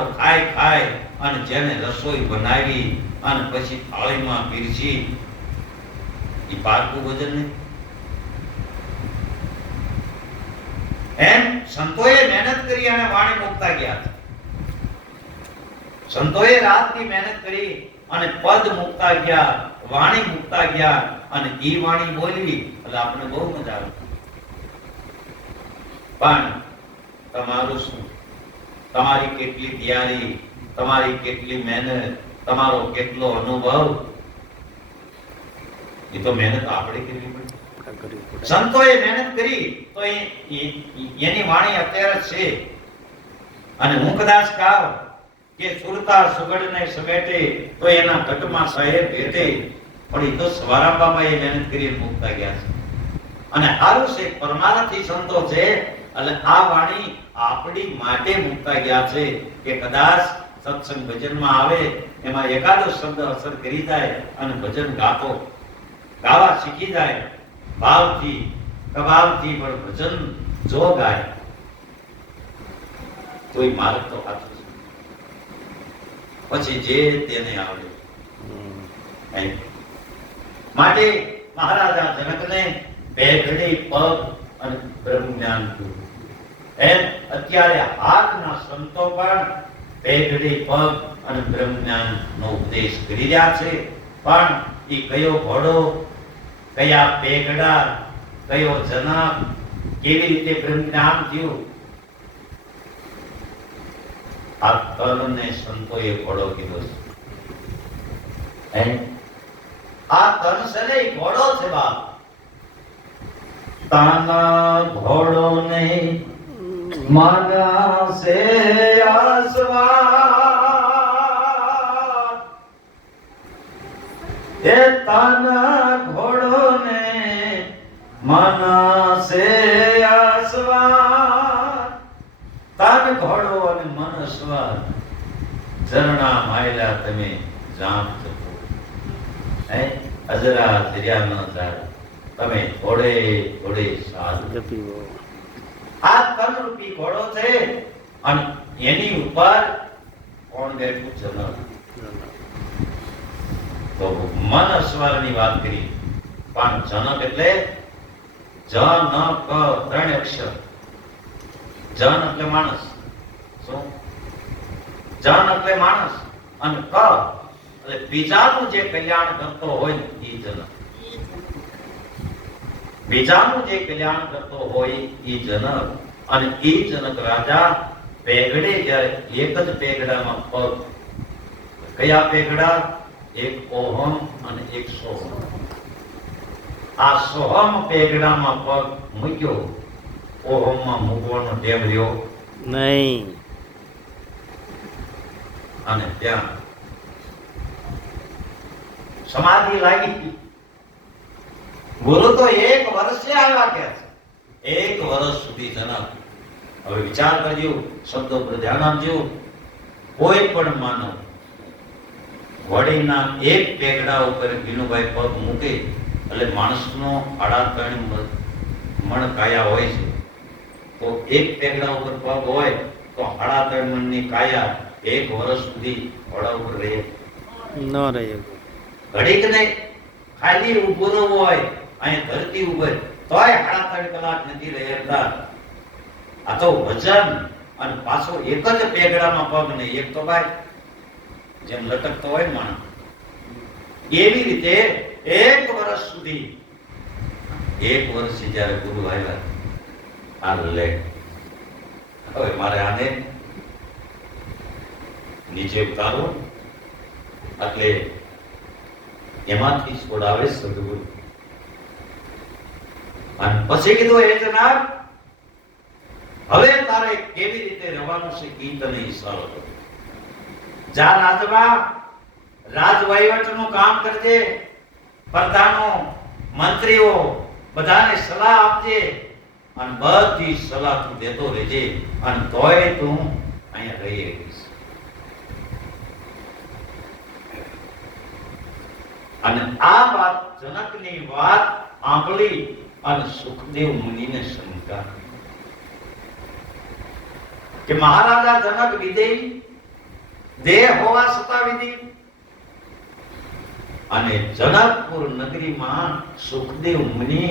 મારો ખાય ખાય અને જેને રસોઈ બનાવી અને પછી થાળીમાં પીરસી, એ પારકું ભોજન નહીં. એમ સંતોએ મહેનત કરી અને વાણી મુકતા ગયા. સંતોએ રાતની મહેનત કરી અને પદ મુકતા ગયા, વાણી મુકતા ગયા અને ઈ વાણી બોલવી એટલે આપણે બહુ મજા આવે. પણ તમારું શું? તમારી કેટલી તૈયારી, તમારી કેટલી મહેનત, તમારો કેટલો અનુભવ, એ તો મહેનત આપણે કરવી પડે. સંતોએ મહેનત કરી તો એની વાણી અત્યારે છે. અને હું કદાચ કહું કે સુરતા સુગડને સમેટે તો એના ઘટમાં સાહેબ ભેટે, પણ એ તો સવારા બાબાએ મહેનત કરી મુકતા ગયા છે. અને સારું છે, પરમાર્થી સંતો છે એટલે આ વાણી આપણી માટે મુકતા ગયા છે કે કદાચ સત્સંગ ભજનમાં આવે એમાં એકાદો શબ્દ અસર કરી જાય અને ભજન ગાવા શીખી જાય ભાવથી કબાલથી, પણ ભજન જો ગાય તો એ માર્ગ તો સાચો છે. પછી જે તેને આવડે. માટે મહારાજા જનકને બે ઘડી પગ અને બ્રહ્મ જ્ઞાન થયું. એમ અત્યારે હાથના સંતો પણ બે ઘડી પગ અને બ્રહ્મ જ્ઞાન નો ઉપદેશ કરી રહ્યા છે. પણ એ કયો ઘોડો, કયા પેગડા, કયો જનક, કેવી રીતે બ્રહ્મ જ્ઞાન થયું, આ તનને સંતોએ ઘોડો કીધો છે. આ તન છે ને ઘોડો છે બાપ. તાના ઘોડો ને માના સે આસવા, એ તાના ઘોડો ને માના સે આસવા, તન ઘોડો અને મન સવાર, ઝરણા માયલા તમે જામ ચકો. અજરા ધર્યા ન ધારા, તમે થોડે થોડે સાધ. આ તન રૂપી ઘોડો છે અને એની ઉપર કોણ બેઠું? જનક. તો મન સ્વરની વાત કરી, પણ જનક એટલે જનક, ત્રણ અક્ષર. જન એટલે માણસ. શું? જન એટલે માણસ અને ક એટલે બીજાનું જે કલ્યાણ કરતો હોય એ જનક. બીજાનું જે કલ્યાણ કરતો હોય એ જનક. અને એ જનક રાજા પેગડે જ્યારે એક જ પેગડામાં પગ, કયા પેગડા? એક ઓહમ અને એક સોહમ. આ સોહમ પેગડામાં પગ મૂક્યો, ઓહમમાં મૂકવાનો ટેમ રહ્યો નહીં. અને ત્યાં સમાધિ લાગી. ગુરુ તો એક વર્ષે આવ્યા કે એક વર્ષ સુધી જનક. હવે વિચાર કરજો, શબ્દો પર ધ્યાન આપજો. કોઈ પણ માનવ ઘોડીના એક પેગડા ઉપર વિનુભાઈ પગ મૂકે એટલે માણસનો 3.5 મણ કાયા હોય છે. તો એક પેગડા ઉપર પગ હોય તો 3.5 મણની કાયા એક વર્ષ સુધી ઘોડા ઉપર રહે ન રહે. ઘડીક ને ખાલી ઉભો ન હોય, અહીં ધરતી ઉપર તોય 3.5 કલાક નથી રહેતા. આ તો વજન અને પાછો એક જ પેગડામાં પગ નહીં. એક તો ભાઈ જેમ લટકતો હોય ને માણસ, એવી રીતે એક વર્ષ સુધી. એક વર્ષ જયારે ગુરુ આવ્યા, આ લે હવે મારે આને નીચે ઉતારો એટલે એમાંથી છોડાવે સદગુરુ. અને પછી કીધું, એ જનાબ હવે તારે કેવી રીતે રહેવાનું છે ઈ તને ઈશારો કરો. જા રાજમાં રાજવહીવટનું કામ કરજે, પ્રધાનો મંત્રીઓ બધાને સલાહ આપજે અને બધી સલાહ તું દેતો રહેજે અને તોય તું અહીંયા રહી રહીશ. અને આ વાત જનકની વાત સાંભળી અને સુખદેવ મુનિને શંકા કે મહારાજા જનક વિદેય દેહ હોવા છતાં વિધિ. અને જનકપુર નગરીમાં સુખદેવ મુનિ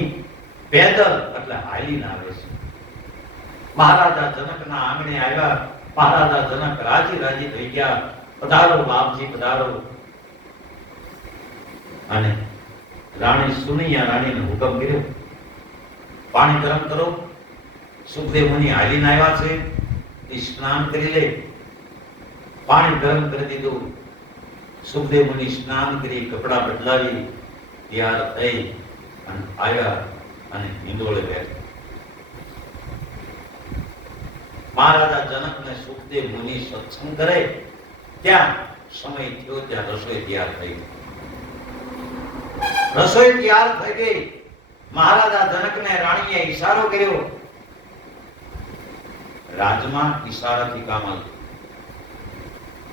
પેદલ એટલે હાલીને આવે છે. મહારાજા જનકના આંગણે આવ્યા. મહારાજા જનક રાજી રાજી થઈ ગયા. પધારો બાપજી પધારો. અને રાણી સુનૈયા રાણીને હુકમ કર્યો, પાણી ગરમ કરો. સુખદેવ મુનિ હાલીને આવ્યા છે, એ સ્નાન કરી લે. પાણી ગરમ કરી દીધું. સુખદેવ મુનિ સ્નાન કરી કપડા બદલાવી તૈયાર થઈ અને આવ્યા અને હિંડોળે બેઠા. મહારાજા જનક ને સુખદેવ મુનિ સત્સંગ કરે ત્યાં સમય થયો, ત્યાં રસોઈ તૈયાર થઈ. રસોઈ તૈયાર થઈ ગઈ. મહારાજા જનક ને રાણીએ ઈશારો કર્યો. રાજમાં ઈશારાથી કામ આવતું.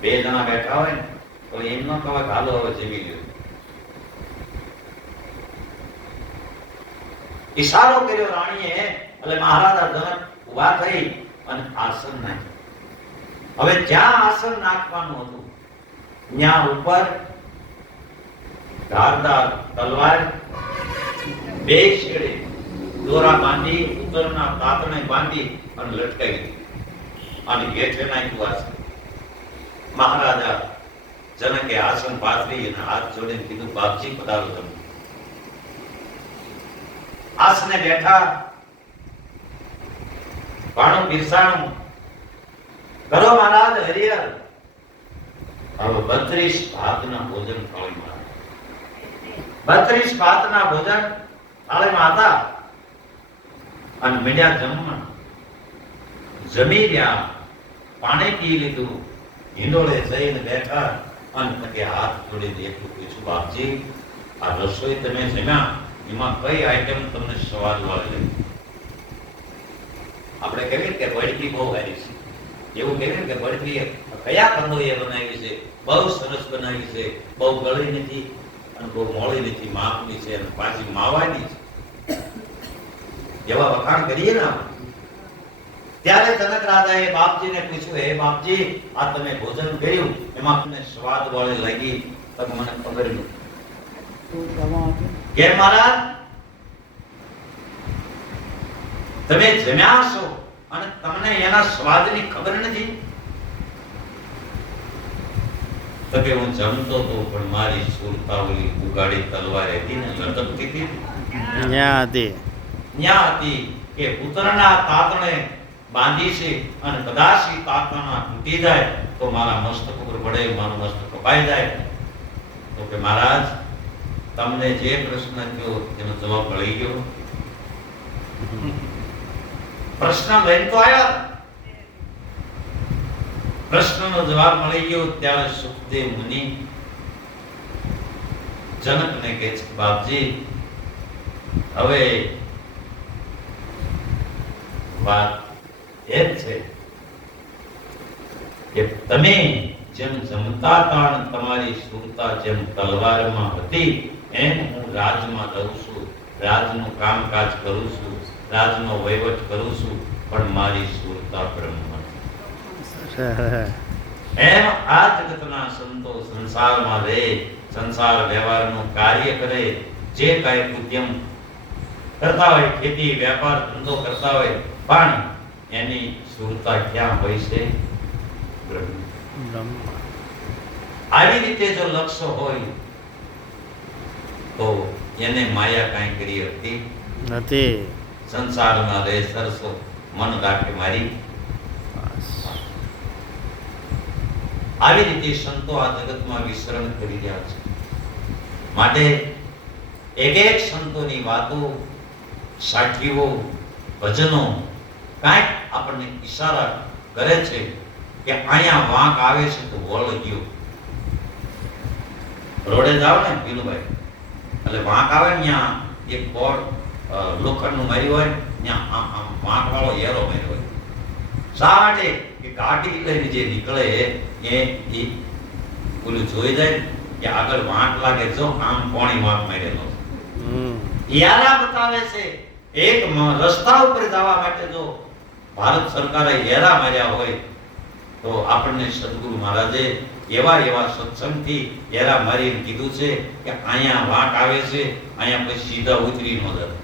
બે જણા બેઠા હોય ને તો એમ ન કહેવાય હાલો હવે જમી લ્યો. ઈશારો કર્યો રાણીએ એટલે મહારાજા જનક ઉભા થઈ અને આસન નાખ્યું. હવે જ્યાં આસન નાખવાનું હતું ત્યાં ઉપર ધારદાર તલવાર બે છેડે દોરા બાંધી ઉત્તરના તાતણે બાંધી અને લટકાવી દીધી અને હેઠે નાખ્યું આસન. મહારાજા જનકે આસન પાથરી અને હાથ જોડીને કીધું, બાપજી પધારો તમે. આસને બેઠા. ભાણું પીરસાણું કરો મહારાજ હરિહર. હવે 32 ભાતના ભોજન થાળીમાં, 32 ભાતના ભોજન થાળીમાં હતા અને મીડિયા જમવા. જમી રહ્યા, પાણી પી લીધું, હિંડોળે જઈને બેઠા અને પછી હાથ જોડી એટલું પૂછ્યું, બાપજી આ રસોઈ તમે જમ્યા એમાં કઈ આઈટમ તમને સ્વાદ વાળી લાગી? આપણે કહીએ કે બળકી બહુ સારી છે, એવું કહીએ કે બળકી કયા કંદોએ બનાવી છે, બહુ સરસ બનાવી છે, બહુ ગળી નથી અને બહુ મોળી નથી, માપની છે અને પાછી માવાની છે, જેવા વખાણ કરીએ ને આપણે. ત્યારે જનક રાજાએ બાપજીને પૂછ્યું, હે બાપજી આ તમે ભોજન કર્યું એમાં તમને સ્વાદ વાળી લાગી? તો મને ખબર નથી. કે મહારાજ તમે જમ્યા છો અને તમને એના સ્વાદની ખબર નથી? તો કે હું જમતો તો પણ મારી સુરતાવલી ઉગાડી તલવાર હતી ને લટકતી હતી ન્યા હતી કે પુત્રના તાતણે બાંધી છે અને કદાચ ઈ તાતણા તૂટી જાય તો મારા મસ્તક ઉપર પડે, મારું મસ્તક કપાઈ જાય. તો કે મહારાજ તમને જે પ્રશ્ન થયો એનો જવાબ મળી ગયો. પ્રશ્ન લઈને તો આવ્યા, પ્રશ્નનો જવાબ મળી ગયો. ત્યારે સુખદેવ મુનિ જનકને કહે છે, બાપજી હવે વાત એમ છે કે તમે જેમ જમતા હતા તમારી સુરતા જેમ તલવારમાં હતી એમ હું રાજમાં રહું છું, રાજનું કામકાજ કરું છું, રાજનો વહીવટ કરું છું, પણ મારી સુરતા બ્રહ્મ. એમ આ જગતના સંતો સંસારમાં રહે, સંસાર વ્યવહારનું કાર્ય કરે, જે કાંઈ ઉદ્યમ કરતા હોય, ખેતી વેપાર ધંધો કરતા હોય, પણ એની સુરતા ક્યાં હોય છે? બ્રહ્મ. આવી રીતે જો લક્ષ્ય હોય તો એને માયા કાંઈ કરી હતી નથી. સંસારમાં રહે સરસો મન રાખે મારી. આવી રીતે સંતો આ જગતમાં વિચરણ કરી રહ્યા છે. માટે એક એક સંતોની વાતો, સાખીઓ, ભજનો કાંઈક આપણને ઈશારા કરે છે કે અહીંયા વાંક આવે છે તો વળ ગયો. રોડે જાવ ને વિનુભાઈ એટલે વાંક આવે ને ત્યાં એક બોર્ડ લોખંડનું માર્યું હોય ત્યાં આમ વાંક વાળો એરો માર્યો હોય. શા માટે? કે ગાડી લઈને જે નીકળે એ પેલું જોઈ જાય કે આગળ વાંક લાગે, જો આમ કોણી વાંક મારેલો યારા બતાવે છે. એક રસ્તા ઉપર જવા માટે જો ભારત સરકારે હેરા માર્યા હોય તો આપણને સદગુરુ મહારાજે એવા એવા સત્સંગથી એરા મારીને કીધું છે કે અહીંયા વાંક આવે છે, અહીંયા પછી સીધા ઉતરી ન જાય.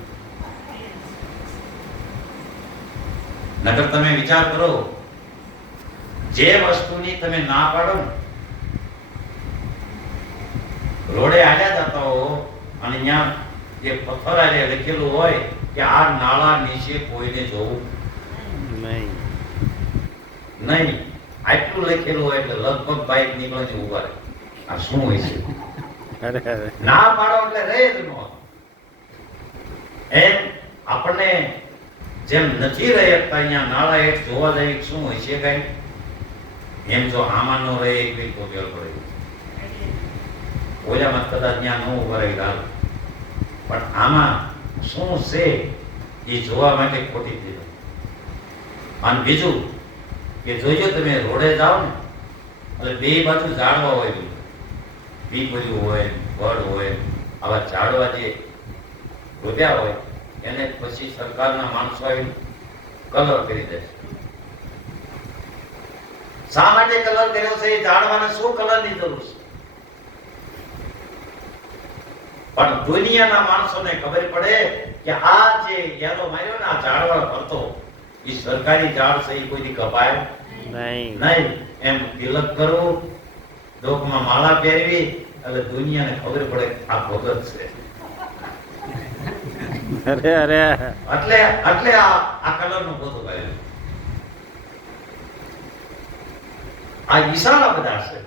નકર તમે વિચાર કરો, જે વસ્તુની તમે ના પાડો ને, રોડે આલ્યા જતા હો અને અહીંયા જે પથ્થર આલ્યા લખેલું હોય કે આ નાળા નીચે કોઈને જોવું નહીં, આટલું લખેલું હોય એટલે લગભગ બાઇક નીકળે છે ઉભા રહે. આ શું હોય છે? ના પાડો એટલે રહે જ નો. એમ આપણને જેમ નથી રહી શકતા અહીંયા નાળા હેઠ જોવા જાય શું હોય છે કઈ, એમ જો આમાં નો રહે એક બી તો ફેર પડે. ઓલામાં કદાચ ત્યાં ન ઉભા રહી ગાલ, પણ આમાં શું છે એ જોવા માટે ખોટી થઈ જાય. અને બીજું કે જોજો તમે રોડે જાઓ ને એટલે બે બાજુ ઝાડવા હોય, પીપળિયું હોય, વડ હોય, આવા ઝાડવા જે રોપ્યા હોય એને પછી સરકારના માણસો આવી કલર કરી દે છે. શા માટે કલર કર્યો છે? એ ઝાડવાને શું કલરની જરૂર છે? પણ દુનિયાના માણસોને ખબર પડે કે આ જે યેલો માર્યો ને આ ઝાડવા ફરતો એ સરકારી ઝાડ છે, એ કોઈથી કપાય નહીં. એમ તિલક કરવું, ડોકમાં માળા પહેરવી એટલે દુનિયાને ખબર પડે આ ભગત છે. એટલે આ કલરનું બધું કર્યું. આ ઈશારા બધા છે.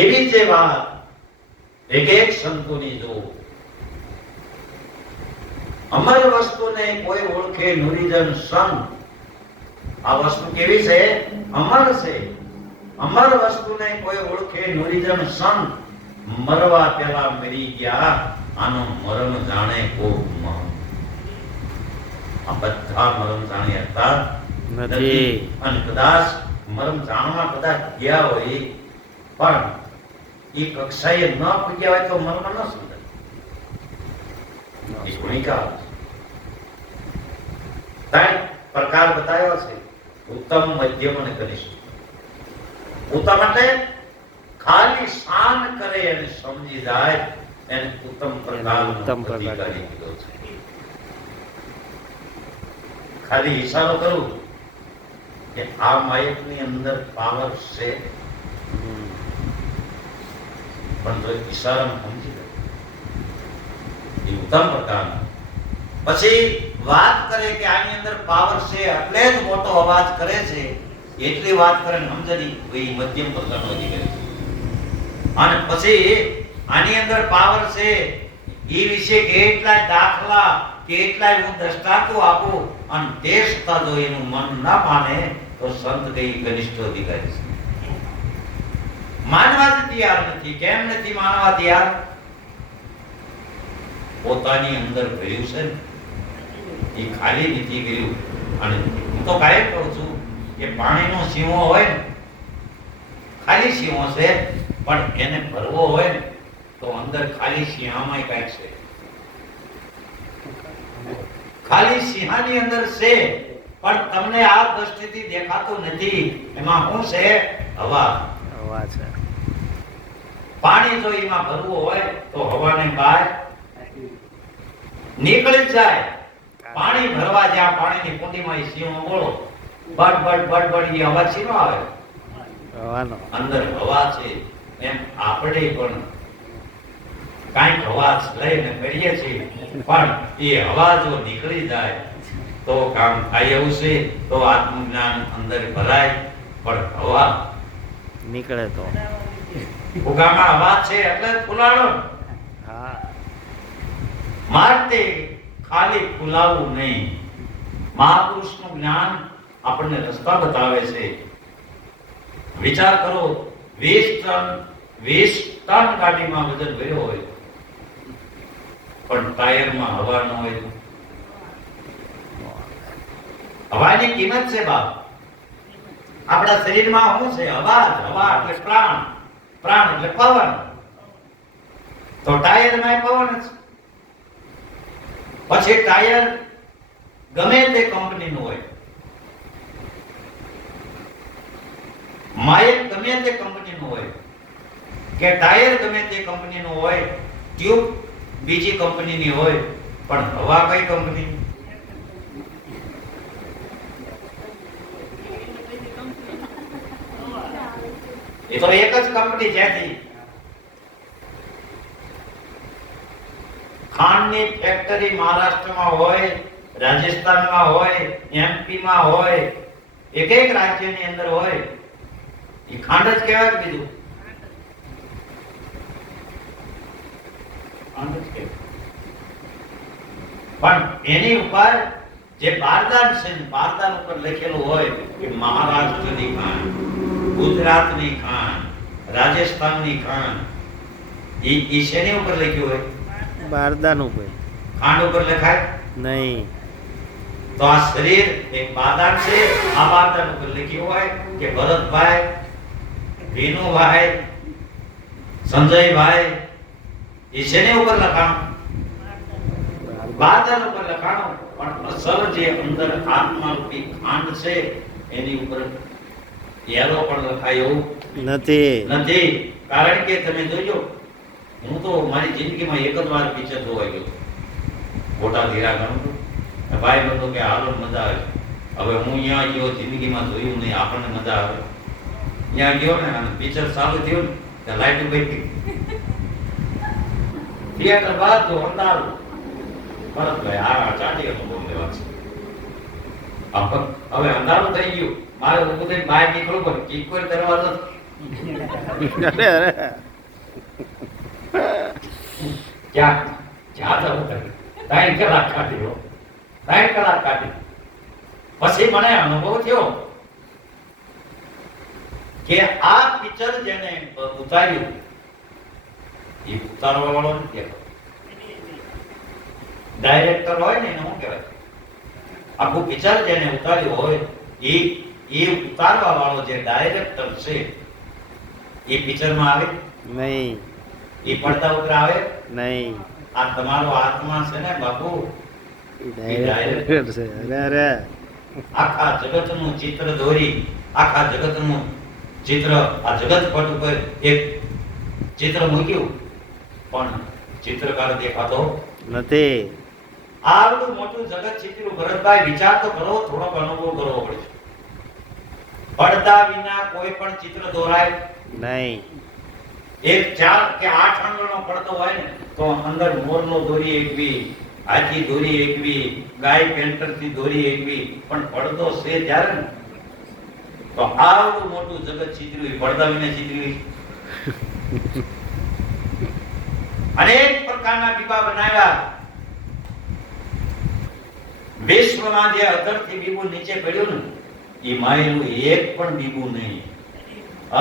એવી જે વાત એક એક સંતોની જો અમર વસ્તુને કોઈ ઓળખે નુરીજન સંત. આ વસ્તુ કેવી છે? અમર છે. અમર વસ્તુને કોઈ ઓળખે નુરીજન સંત. મરવા પેલા મરી ગયા આનો મરણ જાણે કોક મહંત. આ બધા મરણ જાણી હતા નથી, અને કદાચ મરણ જાણવા કદાચ ગયા હોય પણ એ કક્ષાએ ન પૂગ્યા હોય તો મરણ ન સમજાય. એ ભૂમિકા ત્રણ પ્રકાર બતાવ્યો છે: ઉત્તમ, મધ્યમ અને કનિષ્ઠ. ઉત્તમ એટલે ખાલી શાન કરે અને સમજી જાય એને ઉત્તમ પ્રકારનો અધિકારી કીધો છે. ખાલી ઈશારો કરું કે આ માઇકની અંદર પાવર છે, પણ જો ઈશારામાં સમજી જાય એ ઉત્તમ પ્રકારનો. પછી વાત કરે કે આની અંદર પાવર છે એટલે જ મોટો અવાજ કરે છે, એટલી વાત કરે સમજણી એ મધ્યમ પ્રકારનો અધિકારી છે. અને પછી આની અંદર પાવર છે એ વિશે કેટલા દાખલા, કેટલાય હું દ્રષ્ટાંતો આપું અને તે છતાં જો એનું મન ના માને તો સંત કઈ ઘનિષ્ઠ અધિકારી છે. માનવા જ તૈયાર નથી. કેમ નથી માનવા તૈયાર? પોતાની અંદર ભર્યું છે એ ખાલી નથી કર્યું. અને હું તો કાયમ કહું છું કે પાણીનો સીવો હોય ને, ખાલી સીવો છે પણ એને ભરવો હોય ને તો અંદર ખાલી સિંહામાં કાંઈક છે. ખાલી સિંહાની અંદર છે પણ તમને આ દ્રષ્ટિથી દેખાતું નથી. એમાં શું છે? હવા. હવા છે. પાણી જો એમાં ભરવું હોય તો હવાને બહાર નીકળી જાય. પાણી ભરવા જ્યાં પાણીની કુંડીમાં એ સિંહો બોલો બટ બટ બટ બટ એ અવાજ શીનો આવે? હવાનો. અંદર હવા છે. એમ આપણે પણ કાંઈક હવા લઈને કરીએ છીએ પણ એ હવા જો નીકળી જાય તો કામ થાય એવું છે. તો આત્મજ્ઞાન અંદર ભરાય પણ હવા નીકળે તો ફુગામાં હવા છે એટલે ફૂલાડો. હા, માટે ખાલી ફૂલાવું નહીં. મહાપુરુષનું જ્ઞાન આપણને રસ્તા બતાવે છે. વિચાર કરો, 20 ટન ગાડીમાં વજન ભર્યો હોય પણ ટાયરમાં હવા ન હોય તો હવાની કિંમત છે બાપ. આપણા શરીરમાં શું છે? હવા. હવા એટલે પ્રાણ, પ્રાણ એટલે પવન. તો ટાયરમાં પવન જ. પછી ટાયર ગમે તે કંપનીનું હોય માયક ગમે તે કંપનીનું હોય કે ટાયર ગમે તે કંપનીનું હોય, ટ્યુબ બીજી કંપનીની હોય, પણ હવા કઈ કંપની? એ તો એક જ કંપની જ્યાંથી ખાંડની ફેક્ટરી મહારાષ્ટ્રમાં હોય, રાજસ્થાનમાં હોય, એમપીમાં હોય, એક એક રાજ્યની અંદર હોય, એ ખાંડ જ કહેવાય કે બીજું? ખાંડ જ કહેવાય. પણ એની ઉપર જે બારદાન છે, બારદાન ઉપર લખેલું હોય કે મહારાષ્ટ્રની ખાંડ, ગુજરાતની ખાંડ, રાજસ્થાનની ખાંડ, એ શેની ઉપર લખ્યું હોય? બારદાન ઉપર. ખાંડ ઉપર લખાય નહીં. તો આ શરીર એક બારદાન છે. આ બારદાન ઉપર લખ્યું હોય કે ભરતભાઈ, ભીનુભાઈ, સંજયભાઈ, એ શેની ઉપર લખાણું? બારદાન ઉપર લખાણું. પણ અસલ જે અંદર આત્મા રૂપી ખાંડ છે એની ઉપર એરો પણ લખાય એવું નથી. કારણ કે તમે જોજો, હું તો મારી જિંદગીમાં એક જ વાર પિક્ચર જોવા ગયો, ગોટા ધીરા ગણું. ભાઈ બધો કે હાલો મજા આવે. હવે હું અહીંયા ગયો, જિંદગીમાં જોયું નહીં, આપણને મજા આવે. ત્યાં ગયો ને અને પિક્ચર ચાલુ થયું ને લાઈટ ઉભી થિયેટર બાદ તો અંધારું. બરાબર ભાઈ આ ચાટી હતો બહુ લેવા છે. હવે અંધારું થઈ ગયું, મારે ઊભું થઈને બહાર નીકળવું પણ કિકોર દરવાજો ક્યાં ક્યાં જવું કરે. 3 કલાક કાઢી લો, 3 કલાક કાઢી. પછી મને અનુભવ થયો કે આ પિક્ચર જેને ઉતાર્યું એ ઉતારવા વાળો નથી, ડાયરેક્ટર હોય ને એને શું કહેવાય? આખું પિક્ચર જેને ઉતાર્યું હોય એ ઉતારવા વાળો જે ડાયરેક્ટર છે એ પિક્ચરમાં આવે નહીં, એ પડદા ઉપર આવે નહીં. આ તમારો આત્મા છે ને બાપુ, ડાયરેક્ટર છે. અરે આખા જગતનું ચિત્ર દોરી, આખા જગતનું ચિત્ર આ જગત પટ ઉપર એક ચિત્ર મૂક્યું, પણ ચિત્રકાર દેખાતો નથી. આવડું મોટું જગત ચિત્ર્યું. ભરતભાઈ વિચાર તો કરો, થોડોક અનુભવ કરવો પડે. પડદા વિના કોઈ પણ ચિત્ર દોરાય નહીં. એક 4 કે 8 આંગળનો પડદો હોય ને તો અંદર મોરનો દોરી એકવી, હાથી દોરી એકવી, ગાય પેન્ટરથી દોરી એકવી, પણ પડદો છે ત્યારે ને તો આવડું મોટું જગત ચિત્ર્યું. પડદા વિના ચિત્ર્યું. અનેક પ્રકારના ડીબા બનાવ્યા. વિશ્વમાં જે અધરથી બીબુ નીચે પડ્યું ને એ માયેલું એક પણ બીબુ નહીં.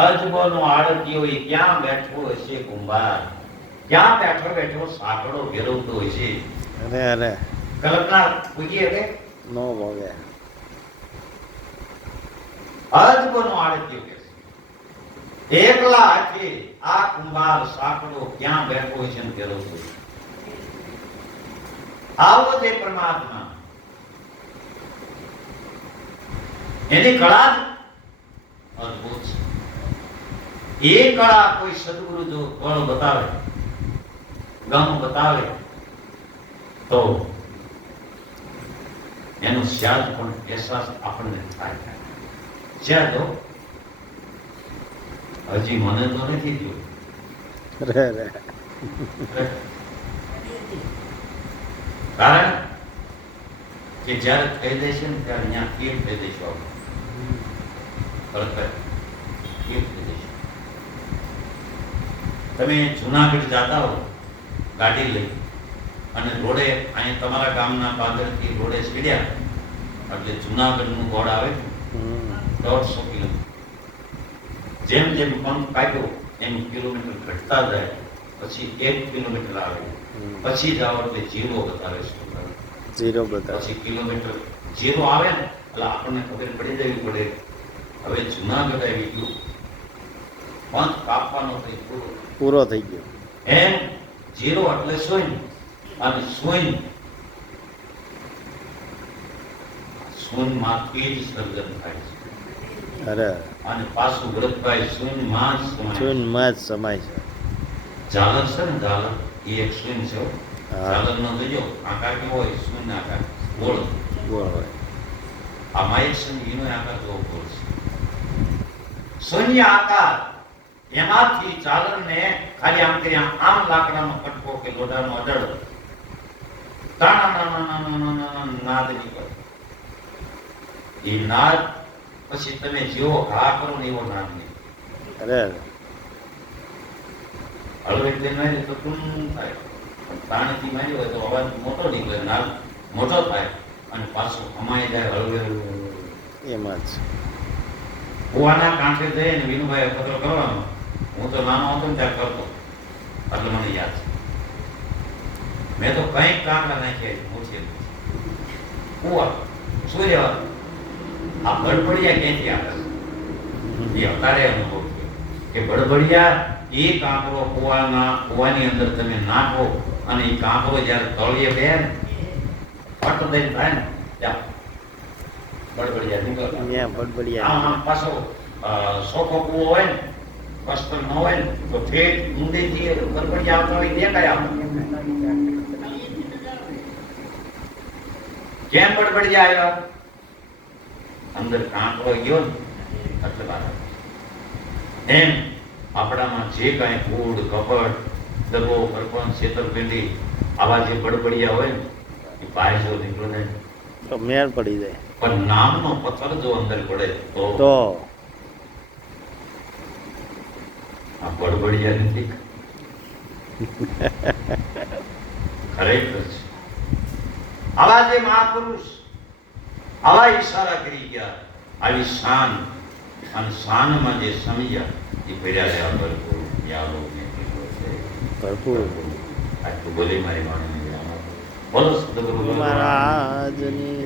અજબોનો આડતિયો એ ક્યાં બેઠો હશે કુંભાર, ક્યાં બેઠો બેઠો સાંકળો ફેરવતો હશે. અરે કલ્પના પૂછી કે નો ભોગે. અજબોનો આડતિયો કે એકલા હાથે આ કુંભાર સાંકળો ક્યાં બેઠો હશે ને ફેરવતો હશે. આવો તે પરમાત્મા, એની કળા અદ્ભુત છે. એ કળા કોઈ સદગુરુ જો બળ બતાવે, ગમ બતાવે તો એનો સ્યાદ પણ અહેસાસ આપણને થાય. સ્યાદ હજી મને તો નથી થયો. કારણ કે જયારે થઈ જશે ને ત્યારે ત્યાં ફીર થઈ જઈશું. તમે જુનાગઢ જાતા હો ગાડી લઈ અને રોડે અહીંયા તમારા ગામના પાદરથી રોડે સીડ્યા એટલે જુનાગઢનું બોર્ડ આવે 150 કિલોમીટર. જેમ જેમ પંપ કાપ્યો એમ કિલોમીટર ઘટતા જાય, પછી 1 કિલોમીટર આવે, પછી જાઓ એટલે 0 બતાવે છે. 0 બતાવે. પછી કિલોમીટર 0 આવે ને એટલે આપણને ખબર પડી જવી પડે હવે જુનાગઢ આવી ગયું, પંથ કાપવાનો પૂરો થઈ ગયો. એમ 0 એટલે શૂન્ય અને શૂન્યમાંથી જ સર્જન થાય છે. અરે અને પાછું વ્રતભાઈ શૂન્યમાં જ સમાય. શૂન્યમાં જ સમાય છે. ઝાલર છે ને ઝાલર એ એક શૂન્ય છે હો. હા ઝાલર નો જોજો આકાર કેવો હોય શૂન્ય આકાર ગોળ. ગોળ હોય. આમાં એક શૂન્ય એનો આકાર જોવો ગોળ છે. શૂન્ય આકાર એમાંથી ઝાલરને ખાલી આમ કરી આમ લાકડાનો કટકો કે લોઢાનો અડડો નાદ નીકળે. એ નાદ પછી તમે જેવો ઘા કરો ને એવો નાદ નીકળે. અરે હળવે એટલે મારી તો ટૂન થાય, પણ તાણથી મારી હોય તો અવાજ મોટો નીકળે, નાદ મોટો થાય અને પાછું અમાય જાય હળવે હળવે. એમાં જ કુવાના કાંઠે જઈને વિનુભાઈ પત્ર કરવાનો. હું તો નાનો હતો ને ત્યાં કરતો, એટલે મને યાદ છે. મેં તો કંઈક કાંકરા નાખ્યા મૂછે કુવા સૂર્ય આ બળબડિયા ક્યાંથી આવે છે એ અત્યારે અનુભવ થયો કે બળબડિયા એ કાંકરો કુવાની અંદર તમે નાખો અને એ કાંકરો જ્યારે તળિયે બે ને ફટ દઈને થાય ને ત્યાં બળબડિયા નીકળે. ત્યાં બડબડિયા આમ પાછો સોખો કૂવો હોય ને કસ્તર ન હોય ને તો ઠેઠ ઊંડેથી બળબડિયા આવતા હોય દેખાય આપણે. કેમ બળબડિયા આવ્યા? અંદર કાંકરો ગયો ને એટલે બહાર આવ્યો. એમ આપણામાં જે કાંઈ કૂડ કપટ દગો પરપંચ છેતરપિંડી આવા જે બળબડિયા હોય ને એ બહાર જો નીકળે ને તો મેળ પડી જાય. પણ નામનો પથ્થર જો અંદર પડે તો તો આ બળબડિયા નથી ખરેખર છે. આવા જે મહાપુરુષ આવા ઈશારા કરી ગયા, આવી શાન અને શાનમાં જે સમજ્યા એ ભર્યા રહ્યા ભરપૂર યાદો ને કેટલો છે ભરપૂર આટલું બોલી મારી વાણી બોલો સદગુરુ મહારાજની